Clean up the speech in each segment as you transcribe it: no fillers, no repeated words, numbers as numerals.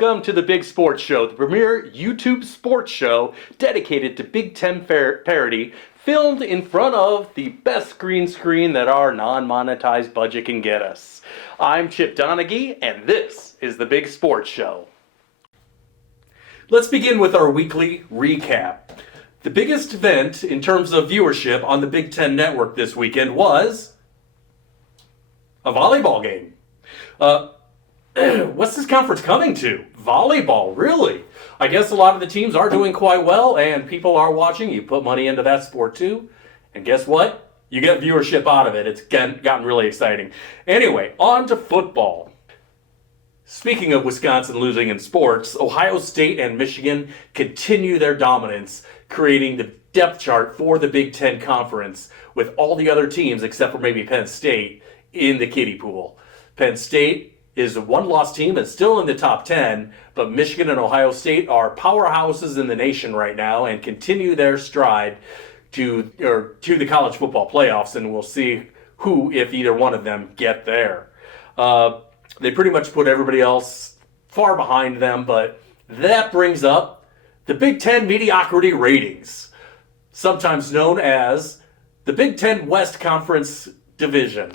Welcome to the Big Sports Show, the premier YouTube sports show dedicated to Big Ten parody, filmed in front of the best green screen that our non-monetized budget can get us. I'm Chip Donaghy, and this is the Big Sports Show. Let's begin with our weekly recap. The biggest event in terms of viewership on the Big Ten Network this weekend was a volleyball game. What's this conference coming to? Volleyball, really? I guess a lot of the teams are doing quite well and people are watching. You put money into that sport too. And guess what? You get viewership out of it. It's gotten really exciting. Anyway, on to football. Speaking of Wisconsin losing in sports, Ohio State and Michigan continue their dominance, creating the depth chart for the Big Ten Conference with all the other teams, except for maybe Penn State, in the kiddie pool. Penn State is a one-loss team and still in the top 10, but Michigan and Ohio State are powerhouses in the nation right now and continue their stride to the college football playoffs, and we'll see who, if either one of them, get there. They pretty much put everybody else far behind them, but that brings up the Big Ten mediocrity ratings, sometimes known as the Big Ten West Conference Division,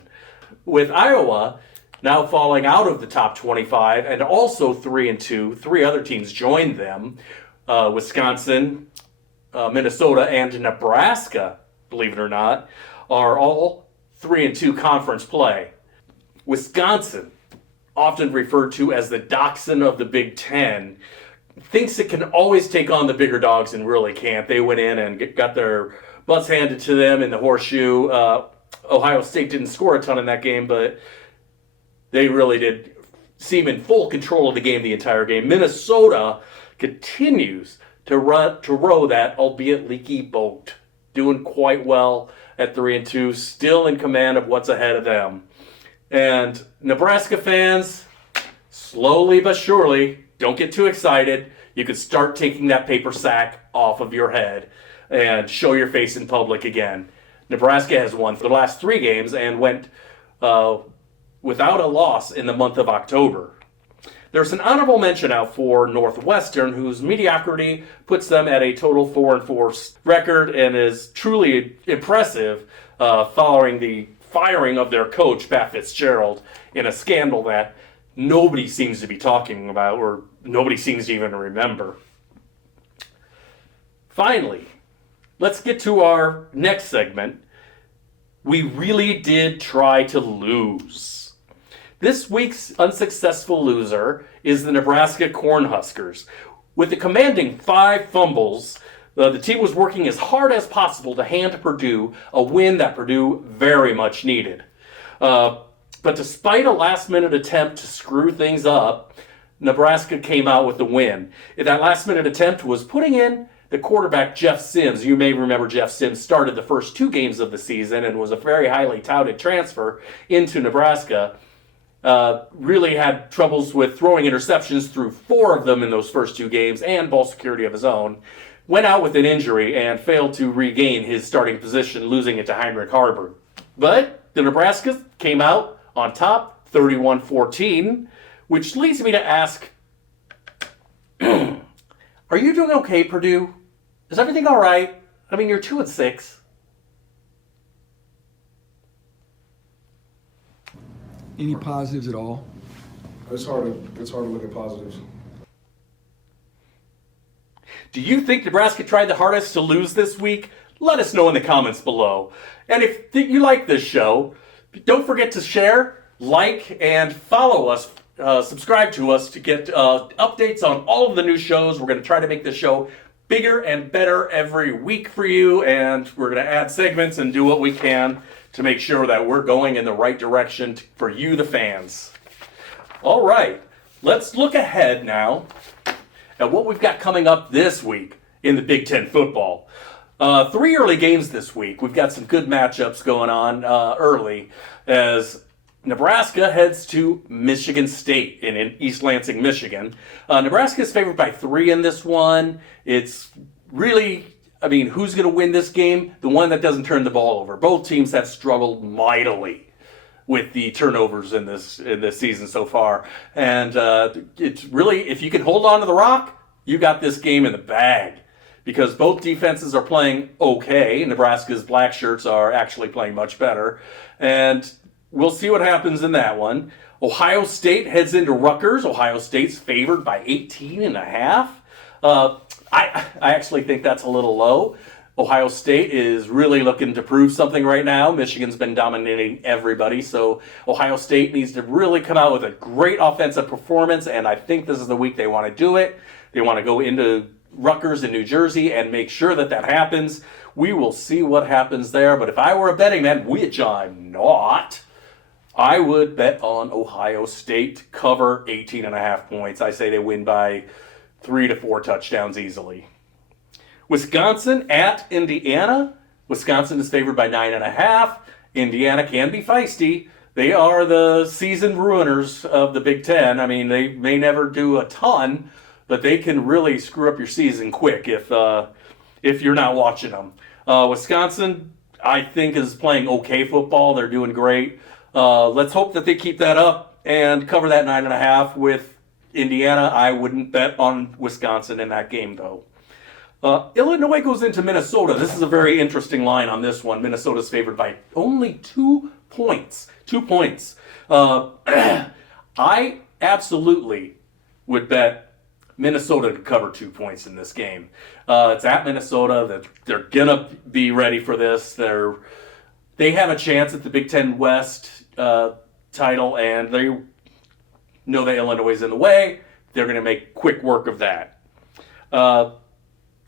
with Iowa now falling out of the top 25, and also 3-2. Three other teams joined them. Wisconsin, Minnesota, and Nebraska, believe it or not, are all 3-2 conference play. Wisconsin, often referred to as the Dachshund of the Big Ten, thinks it can always take on the bigger dogs and really can't. They went in and got their butts handed to them in the horseshoe. Ohio State didn't score a ton in that game, but they really did seem in full control of the game the entire game. Minnesota continues to row that, albeit leaky boat. Doing quite well at 3-2, still in command of what's ahead of them. And Nebraska fans, slowly but surely, don't get too excited. You could start taking that paper sack off of your head and show your face in public again. Nebraska has won for the last 3 games and went without a loss in the month of October. There's an honorable mention out for Northwestern, whose mediocrity puts them at a total 4-4 record and is truly impressive following the firing of their coach, Pat Fitzgerald, in a scandal that nobody seems to be talking about or nobody seems to even remember. Finally, let's get to our next segment. We really did try to lose. This week's unsuccessful loser is the Nebraska Cornhuskers. With a commanding 5 fumbles, the team was working as hard as possible to hand Purdue a win that Purdue very much needed. But despite a last-minute attempt to screw things up, Nebraska came out with the win. That last-minute attempt was putting in the quarterback, Jeff Sims. You may remember Jeff Sims started the first 2 games of the season and was a very highly touted transfer into Nebraska. Really had troubles with throwing interceptions, threw 4 of them in those first 2 games, and ball security of his own. Went out with an injury and failed to regain his starting position, losing it to Heinrich Haarberg. But the Nebraska came out on top, 31-14, which leads me to ask, are you doing okay, Purdue? Is everything all right? I mean, you're 2-6. Any positives at all? It's hard to look at positives. Do you think Nebraska tried the hardest to lose this week? Let us know in the comments below. And if you like this show, don't forget to share, like, and follow us. Subscribe to us to get updates on all of the new shows. We're going to try to make the show bigger and better every week for you, and we're going to add segments and do what we can to make sure that we're going in the right direction for you, the fans. All right, let's look ahead now at what we've got coming up this week in the Big Ten football. 3 early games this week. We've got some good matchups going on early as Nebraska heads to Michigan State in East Lansing, Michigan. Nebraska is favored by 3 in this one. It's really, who's going to win this game? The one that doesn't turn the ball over. Both teams have struggled mightily with the turnovers in this season so far. And it's really, if you can hold on to the rock, you got this game in the bag. Because both defenses are playing okay. Nebraska's black shirts are actually playing much better. And we'll see what happens in that one. Ohio State heads into Rutgers. Ohio State's favored by 18.5. I actually think that's a little low. Ohio State is really looking to prove something right now. Michigan's been dominating everybody, so Ohio State needs to really come out with a great offensive performance, and I think this is the week they want to do it. They want to go into Rutgers in New Jersey and make sure that happens. We will see what happens there, but if I were a betting man, which I'm not, I would bet on Ohio State to cover 18.5 points. I say they win by 3 to 4 touchdowns easily. Wisconsin at Indiana. Wisconsin is favored by 9.5. Indiana can be feisty. They are the season ruiners of the Big Ten. I mean, they may never do a ton, but they can really screw up your season quick if you're not watching them. Wisconsin, I think, is playing okay football. They're doing great. Let's hope that they keep that up and cover that 9.5 with Indiana. I wouldn't bet on Wisconsin in that game, though. Illinois goes into Minnesota. This is a very interesting line on this one. Minnesota's favored by only 2 points. 2 points. I absolutely would bet Minnesota to cover 2 points in this game. It's at Minnesota. They're going to be ready for this. They have a chance at the Big Ten West title, and they know that Illinois is in the way. They're going to make quick work of that.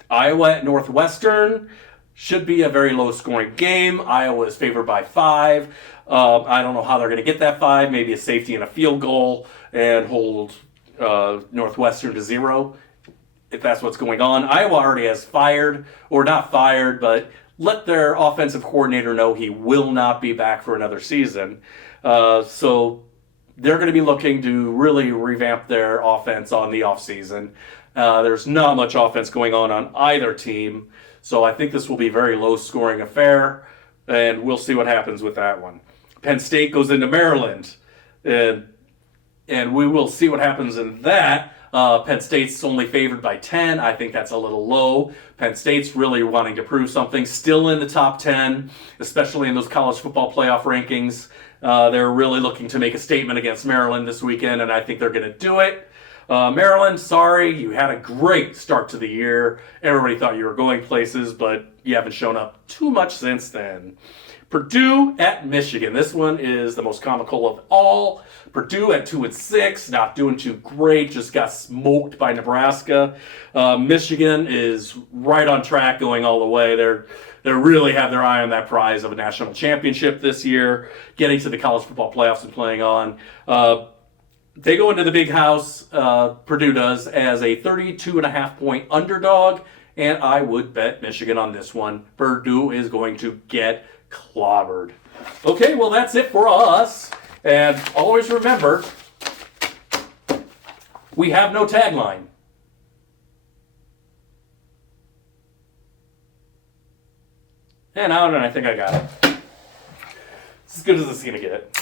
Iowa at Northwestern should be a very low-scoring game. Iowa is favored by 5. I don't know how they're going to get that 5. Maybe a safety and a field goal and hold Northwestern to 0, if that's what's going on. Iowa already has fired, or not fired, but let their offensive coordinator know he will not be back for another season. So they're going to be looking to really revamp their offense on the offseason. There's not much offense going on either team, so I think this will be a very low-scoring affair, and we'll see what happens with that one. Penn State goes into Maryland, and we will see what happens in that. Penn State's only favored by 10. I think that's a little low. Penn State's really wanting to prove something. Still in the top 10, especially in those college football playoff rankings. They're really looking to make a statement against Maryland this weekend, and I think they're going to do it. Maryland, sorry, you had a great start to the year. Everybody thought you were going places, but you haven't shown up too much since then. Purdue at Michigan. This one is the most comical of all. Purdue at 2-6, not doing too great, just got smoked by Nebraska. Michigan is right on track, going all the way. They really have their eye on that prize of a national championship this year, getting to the college football playoffs and playing on. They go into the big house, Purdue does, as a 32.5-point underdog, and I would bet Michigan on this one. Purdue is going to get clobbered. Okay, well, that's it for us. And always remember, we have no tagline. And I think I got it. It's as good as it's going to get.